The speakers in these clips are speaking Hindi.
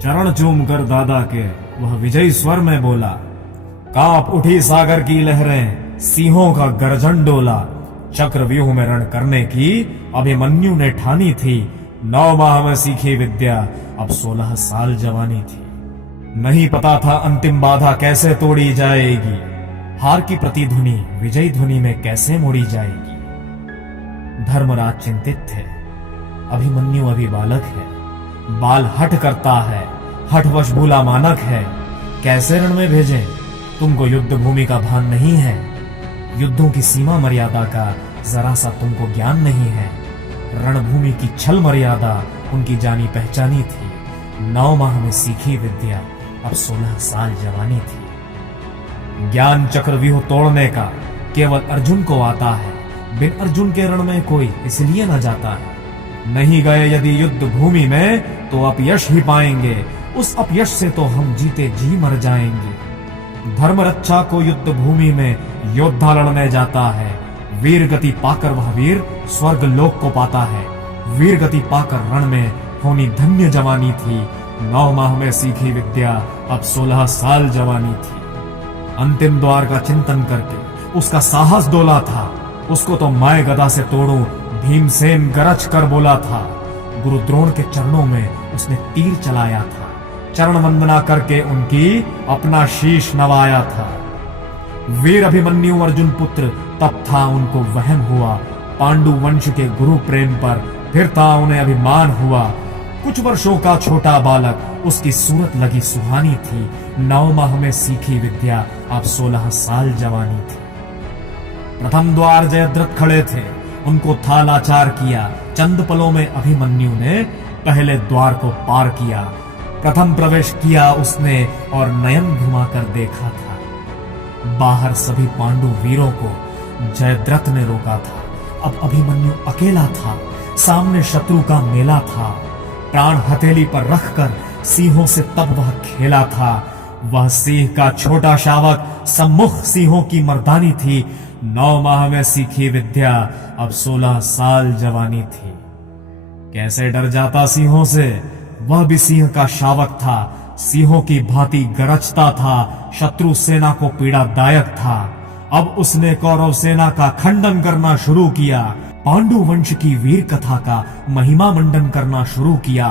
चरण चूम कर दादा के वह विजयी स्वर में बोला। कांप उठी सागर की लहरें, सिंहों का गर्जन डोला। चक्रव्यूह में रण करने की अभिमन्यु ने ठानी थी। 9 माह में सीखी विद्या, अब 16 साल जवानी थी। नहीं पता था अंतिम बाधा कैसे तोड़ी जाएगी, हार की प्रतिध्वनि विजयी ध्वनि में कैसे मोड़ी जाएगी। धर्मराज चिंतित थे। अभिमन्यु अभी बालक है, बाल हठ करता है, हठवश भूला मानक है। कैसे रण में भेजें? तुमको युद्ध भूमि का भान नहीं है, युद्धों की सीमा मर्यादा का जरा सा तुमको ज्ञान नहीं है। रणभूमि की छल मर्यादा उनकी जानी पहचानी थी। 9 माह में सीखी विद्या, अब 16 साल जवानी थी। ज्ञान चक्रव्यूह तोड़ने का केवल अर्जुन को आता है, बिन अर्जुन के रण में कोई इसलिए न जाता है। नहीं गए यदि युद्ध भूमि में तो अपयश ही पाएंगे, उस अपयश से तो हम जीते जी मर जाएंगे। धर्म रक्षा को युद्ध भूमि में योद्धा लड़ने जाता है। वीर गति पाकर वह वीर स्वर्ग लोक को पाता है। वीर गति पाकर रण में होनी धन्य जवानी थी। 9 माह में सीखी विद्या, अब 16 साल जवानी थी। अंतिम द्वार का चिंतन करके उसका साहस डोला था। उसको तो मैं गदा से तोड़ूं, भीमसेन गरज कर बोला था। गुरु द्रोण के चरणों में उसने तीर चलाया था। चरण वंदना करके उनकी अपना शीश नवाया था। वीर अभिमन्यु अर्जुन पुत्र तब था उनको वहम हुआ। पांडु वंश के गुरु प्रेम पर फिर था उन्हें अभिमान हुआ। कुछ वर्षों का छोटा बालक, उसकी सूरत लगी सुहानी थी। 9 माह में सीखी विद्या, अब 16 साल जवानी थी। प्रथम द्वार जयद्रथ खड़े थे, उनको था लाचार किया। चंद पलों में अभिमन्यु ने पहले द्वार को पार किया। प्रथम प्रवेश किया उसने और नयन घुमाकर देखा था। बाहर सभी पांडु वीरों को जयद्रथ ने रोका था। अब अभिमन्यु अकेला था, सामने शत्रु का मेला था। प्राण हथेली पर रखकर सिंहों से तब वह खेला था। वह सिंह का छोटा शावक सम्मुख सिंहों की मर्दानी थी। 9 माह में सीखी विद्या, अब 16 साल जवानी थी। कैसे डर जाता सिंहों से, वह भी सिंह का शावक था। सिंहों की भांति गरजता था, शत्रु सेना को पीड़ादायक था। अब उसने कौरव सेना का खंडन करना शुरू किया। पांडु वंश की वीर कथा का महिमा मंडन करना शुरू किया।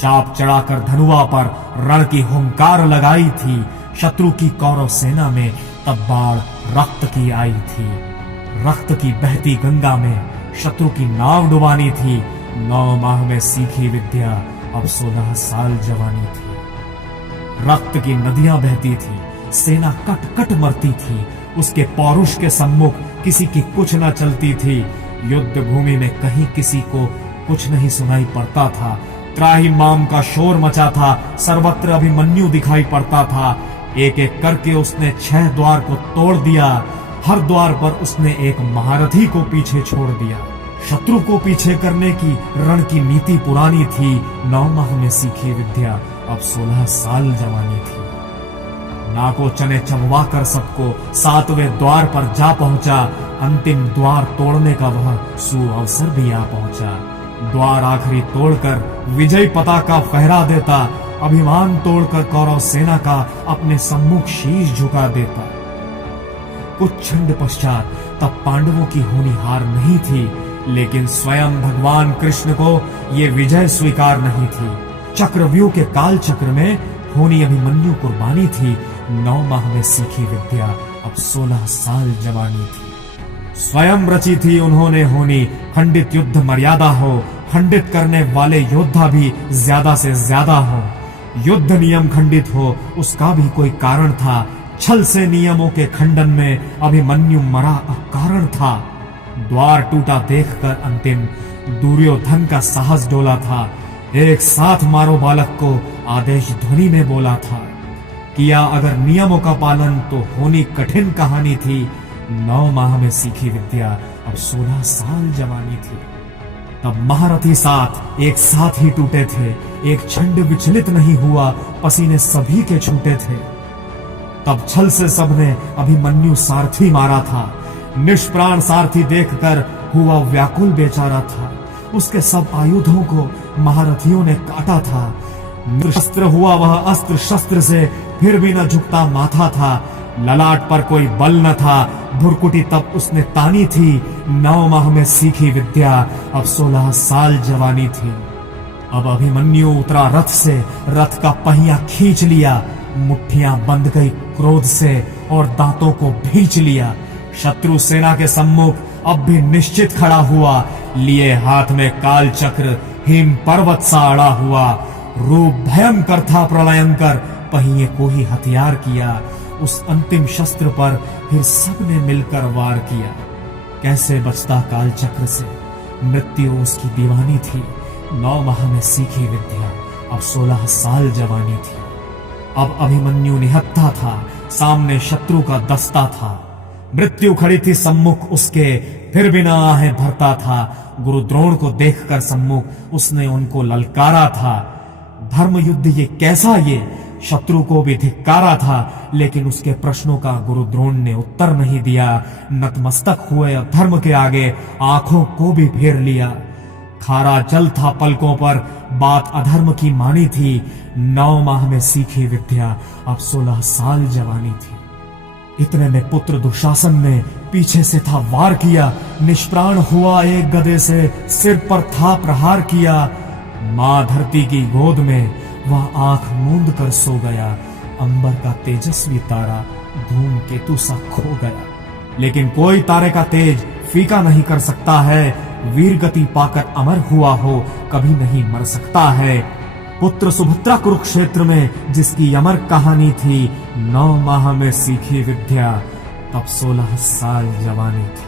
चाप चढ़ाकर धनुआ पर रण की हुंकार लगाई थी। शत्रु की कौरव सेना में तब बाढ़ रक्त की आई थी। रक्त की बहती गंगा में शत्रु की नाव डुबानी थी। 9 माह में सीखी विद्या, अब 16 साल जवानी थी। रक्त की नदियां बहती थी, सेना कट कट मरती थी। उसके पौरुष के सम्मुख किसी की कुछ न चलती थी। युद्ध भूमि में कहीं किसी को कुछ नहीं सुनाई पड़ता था। त्राही माम का शोर मचा था, सर्वत्र अभिमन्यु दिखाई पड़ता था। एक एक करके उसने 6 द्वार को तोड़ दिया। हर द्वार पर उसने एक महारथी को पीछे छोड़ दिया। शत्रु को पीछे करने की रण की नीति पुरानी थी। 9 माह में सीखी विद्या, अब 16 साल जवानी थी। नाको चने चबवा कर सबको 7वें द्वार पर जा पहुंचा। अंतिम द्वार तोड़ने का वह सुअवसर भी आ पहुंचा। द्वार आखिरी तोड़कर विजय पताका फहरा देता। अभिमान तोड़कर कौरव सेना का अपने सम्मुख शीश झुका देता। कुछ क्षण पश्चात तब पांडवों की होनी हार नहीं थी, लेकिन स्वयं भगवान कृष्ण को ये विजय स्वीकार नहीं थी। चक्रव्यूह के काल चक्र में होनी अभिमन्यु कुर्बानी थी। 9 माह में सीखी विद्या, अब 16 साल जवानी थी। स्वयं रची थी उन्होंने होनी, खंडित युद्ध मर्यादा हो, खंडित करने वाले योद्धा भी ज्यादा से ज्यादा हो। युद्ध नियम खंडित हो, उसका भी कोई कारण था। छल से नियमों के खंडन में अभिमन्यु मरा अकारण था। द्वार टूटा देखकर अंतिम दुर्योधन का साहस डोला था। एक साथ मारो बालक को आदेश ध्वनि में बोला था। किया अगर नियमों का पालन तो होनी कठिन कहानी थी। 9 माह में सीखी विद्या, अब 16 साल जवानी थी। तब महारथी 7 एक साथ ही टूटे थे। एक क्षण विचलित नहीं हुआ, पसीने सभी के छूटे थे। तब छल से सबने अभिमन्यु सारथी मारा था। निष्प्राण सारथी देखकर हुआ व्याकुल बेचारा था। उसके सब आयुधों को महारथियों ने काटा था। शस्त्र हुआ वह अस्त्र शस्त्र से फिर भी न झुकता माथा था। ललाट पर कोई बल न था, भुरकुटी तब उसने तानी थी। 9 माह में सीखी विद्या, अब 16 साल जवानी थी। अब अभिमन्यु उतरा रथ से, रथ का पहिया खींच लिया। मुट्ठियां बंध गई क्रोध से और दांतों को भींच लिया। शत्रु सेना के सम्मुख अब भी निश्चित खड़ा हुआ, लिए हाथ में काल चक्र हिम पर्वत सा अड़ा हुआ। रूप भयंकर था प्रलयंकर, पहिए को ही हथियार किया। उस अंतिम शस्त्र पर फिर सबने मिलकर वार किया। कैसे बचता काल चक्र से, मृत्यु उसकी दीवानी थी। 9 माह में सीखी विद्या, अब 16 साल जवानी थी। अब अभिमन्यु निहत्था था, सामने शत्रु का दस्ता था। मृत्यु खड़ी थी सम्मुख उसके, फिर भी न आहें भरता था। गुरु द्रोण को देखकर सम्मुख उसने उनको ललकारा था। धर्म युद्ध ये कैसा ये, शत्रु को भी धिक्कारा था, लेकिन उसके प्रश्नों का गुरु द्रोण ने उत्तर नहीं दिया। नतमस्तक हुए धर्म के आगे, आंखों को भी फेर लिया। खारा जल था पलकों पर, बात अधर्म की मानी थी। 9 माह में सीखी विद्या, अब 16 साल जवानी थी। इतने में पुत्र दुशासन ने पीछे से था वार किया। निष्प्राण हुआ एक गदे से, सिर पर था प्रहार किया। मां धरती की गोद में वह आंख मूंद कर सो गया। अंबर का तेजस्वी तारा धूमकेतु सा खो गया। लेकिन कोई तारे का तेज फीका नहीं कर सकता है। वीर गति पाकर अमर हुआ हो, कभी नहीं मर सकता है। पुत्र सुभद्रा कुरुक्षेत्र में जिसकी अमर कहानी थी, 9 माह में सीखी विद्या, तब 16 साल जवानी थी।